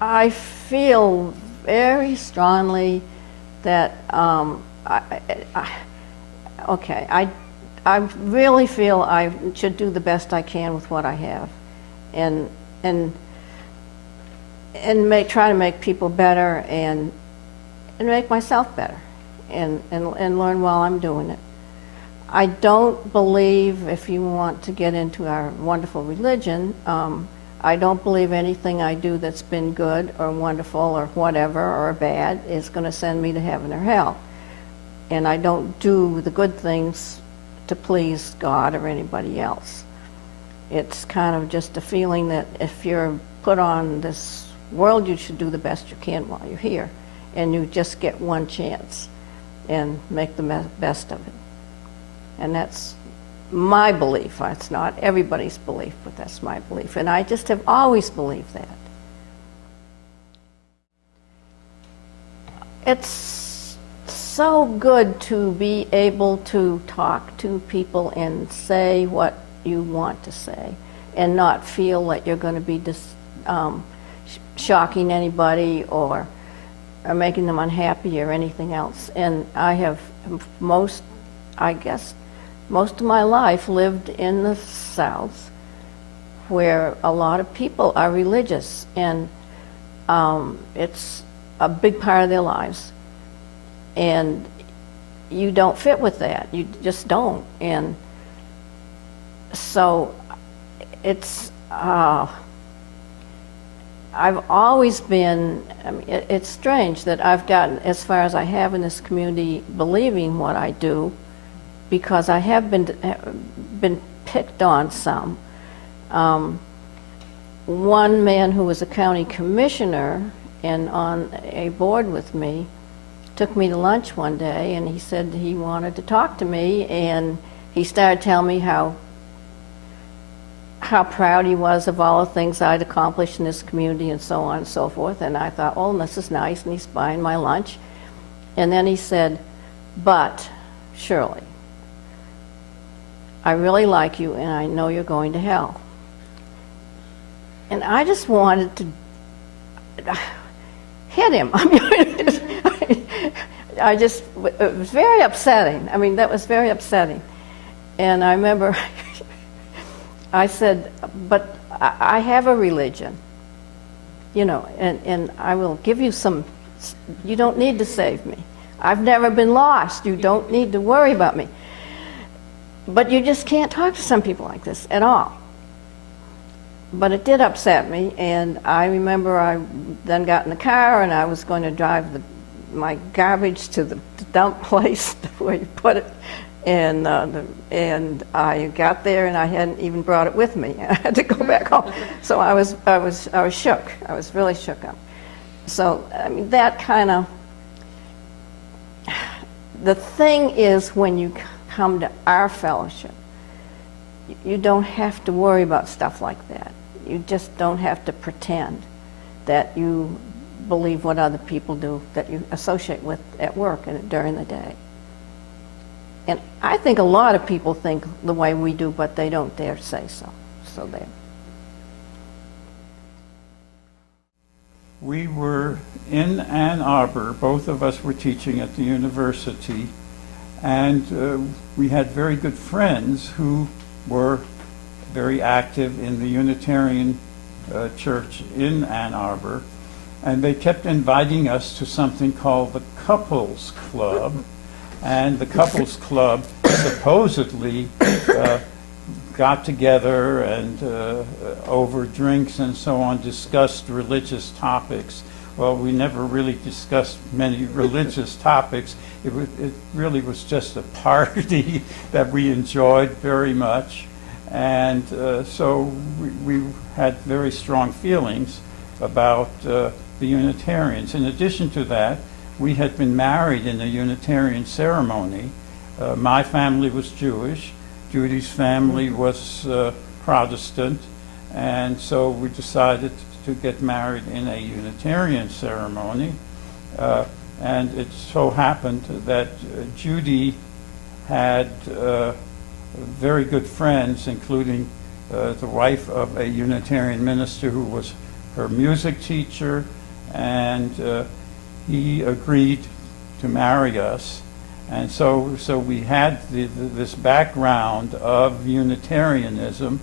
I feel very strongly that okay, I really feel I should do the best I can with what I have, and try to make people better and make myself better, and learn while I'm doing it. I don't believe, if you want to get into our wonderful religion, I don't believe anything I do that's been good or wonderful or whatever or bad is going to send me to heaven or hell. And I don't do the good things to please God or anybody else. It's kind of just a feeling that if you're put on this world, you should do the best you can while you're here. And you just get one chance and make the best of it. And that's my belief. It's not everybody's belief, but that's my belief. And I just have always believed that. It's so good to be able to talk to people and say what you want to say and not feel like you're going to be shocking anybody or making them unhappy or anything else. And I have most of my life lived in the South, where a lot of people are religious, and it's a big part of their lives. And you don't fit with that. You just don't. And so it's, I've always been, I mean, it's strange that I've gotten as far as I have in this community believing what I do, because I have been picked on some. One man who was a county commissioner and on a board with me took me to lunch one day, and he said he wanted to talk to me, and he started telling me how proud he was of all the things I'd accomplished in this community and so on and so forth. And I thought, oh, this is nice, and he's buying my lunch. And then he said, but Shirley, I really like you, and I know you're going to hell. And I just wanted to hit him. I mean, it was very upsetting. I mean, that was very upsetting. And I remember I said, but I have a religion, you know, and I will give you some, you don't need to save me. I've never been lost. You don't need to worry about me. But you just can't talk to some people like this at all. But it did upset me, and I remember I then got in the car and I was going to drive my garbage to the dump place where you put it, and I got there and I hadn't even brought it with me. I had to go back home. So I was shook. I was really shook up. So I mean, that kind of, the thing is, when you come to our fellowship, you don't have to worry about stuff like that. You just don't have to pretend that you believe what other people do that you associate with at work and during the day. And I think a lot of people think the way we do, but they don't dare say so. So there. We were in Ann Arbor. Both of us were teaching at the university, and we had very good friends who were very active in the Unitarian church in Ann Arbor, and they kept inviting us to something called the Couples Club. And the Couples Club supposedly got together and over drinks and so on discussed religious topics. Well, we never really discussed many religious topics. It really was just a party that we enjoyed very much. And so we had very strong feelings about the Unitarians. In addition to that, we had been married in a Unitarian ceremony. My family was Jewish. Judy's family was Protestant. And so we decided to get married in a Unitarian ceremony. And it so happened that Judy had very good friends, including the wife of a Unitarian minister who was her music teacher, and he agreed to marry us. And so we had this background of Unitarianism,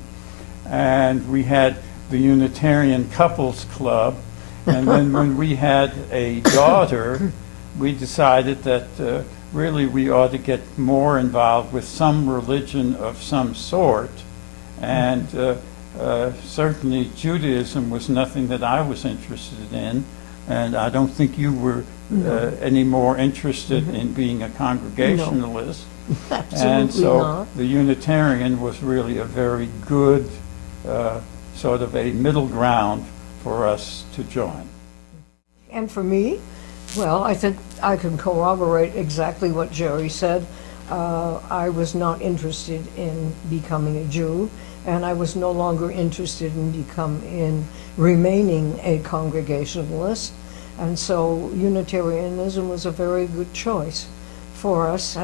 and we had the Unitarian Couples Club. And then when we had a daughter, we decided that really we ought to get more involved with some religion of some sort. And certainly Judaism was nothing that I was interested in. And I don't think you were any more interested in being a Congregationalist. No. And so not. the Unitarian was really a very good sort of a middle ground for us to join. And for me, well, I think I can corroborate exactly what Jerry said. I was not interested in becoming a Jew, and I was no longer interested in remaining a Congregationalist. And so Unitarianism was a very good choice for us,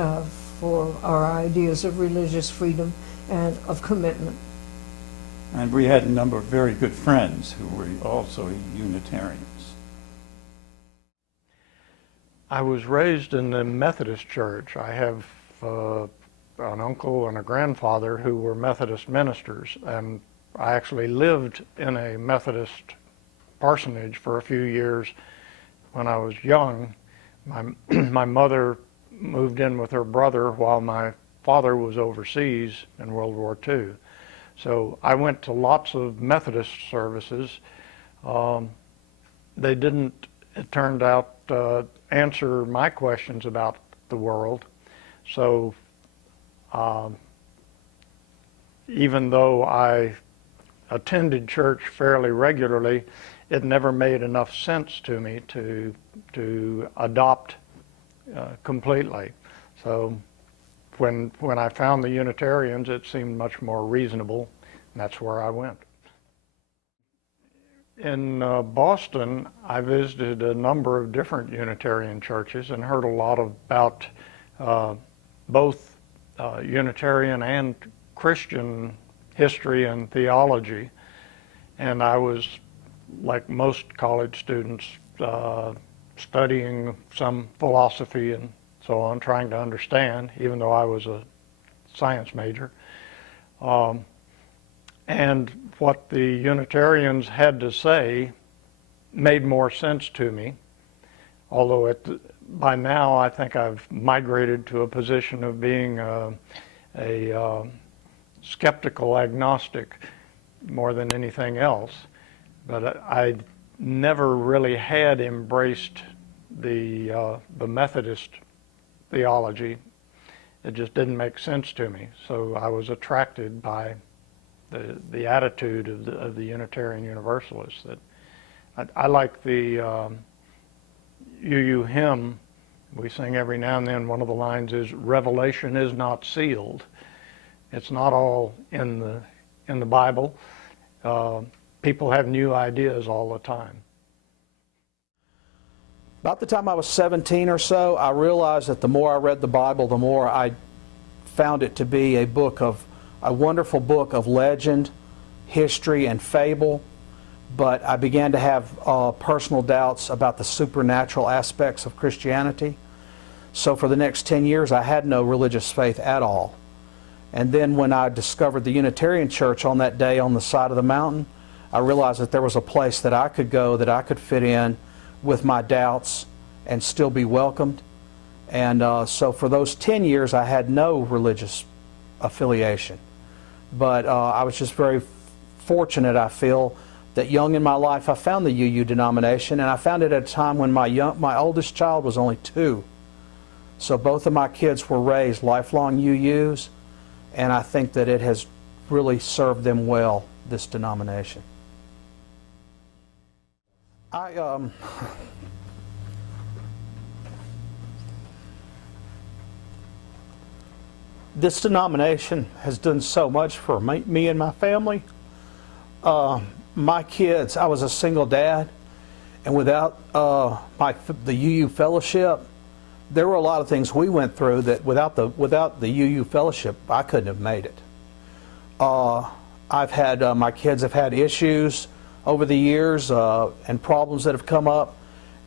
for our ideas of religious freedom and of commitment. And we had a number of very good friends who were also Unitarians. I was raised in the Methodist Church. I have an uncle and a grandfather who were Methodist ministers, and I actually lived in a Methodist parsonage for a few years when I was young. My mother moved in with her brother while my father was overseas in World War II. So I went to lots of Methodist services. They didn't, it turned out, answer my questions about the world. So even though I attended church fairly regularly, it never made enough sense to me to adopt completely. So when I found the Unitarians, it seemed much more reasonable, and that's where I went. In Boston, I visited a number of different Unitarian churches and heard a lot about both Unitarian and Christian history and theology. And I was, like most college students, studying some philosophy and so on, trying to understand, even though I was a science major. And what the Unitarians had to say made more sense to me, although by now I think I've migrated to a position of being a skeptical agnostic more than anything else. But I never really had embraced the Methodist theology. It just didn't make sense to me. So I was attracted by the attitude of the Unitarian Universalists. That I like the UU hymn we sing every now and then. One of the lines is, "Revelation is not sealed." It's not all in the Bible. People have new ideas all the time. About the time I was 17 or so, I realized that the more I read the Bible, the more I found it to be a wonderful book of legend, history, and fable. But I began to have personal doubts about the supernatural aspects of Christianity. So for the next 10 years, I had no religious faith at all. And then when I discovered the Unitarian Church on that day on the side of the mountain, I realized that there was a place that I could go, that I could fit in with my doubts and still be welcomed. And so for those 10 years, I had no religious affiliation. But I was just very fortunate, I feel, that young in my life I found the UU denomination, and I found it at a time when my oldest child was only 2. So both of my kids were raised lifelong UUs, and I think that it has really served them well, this denomination. This denomination has done so much for me and my family. My kids, I was a single dad, and without the UU fellowship, there were a lot of things we went through that without the UU fellowship, I couldn't have made it. My kids have had issues over the years and problems that have come up.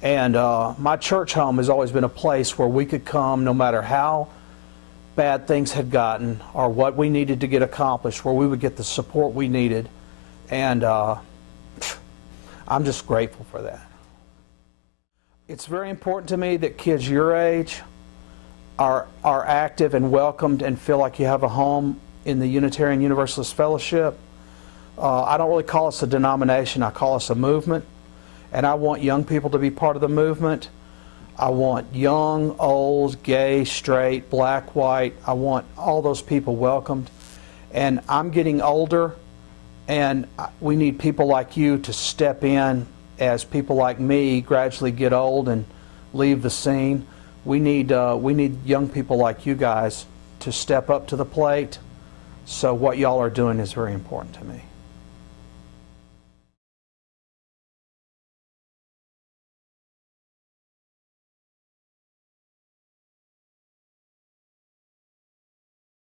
And my church home has always been a place where we could come no matter how bad things had gotten or what we needed to get accomplished, where we would get the support we needed. And I'm just grateful for that. It's very important to me that kids your age are active and welcomed and feel like you have a home in the Unitarian Universalist Fellowship. I don't really call us a denomination, I call us a movement. And I want young people to be part of the movement. I want young, old, gay, straight, black, white. I want all those people welcomed. And I'm getting older, and we need people like you to step in as people like me gradually get old and leave the scene. We need young people like you guys to step up to the plate. So what y'all are doing is very important to me.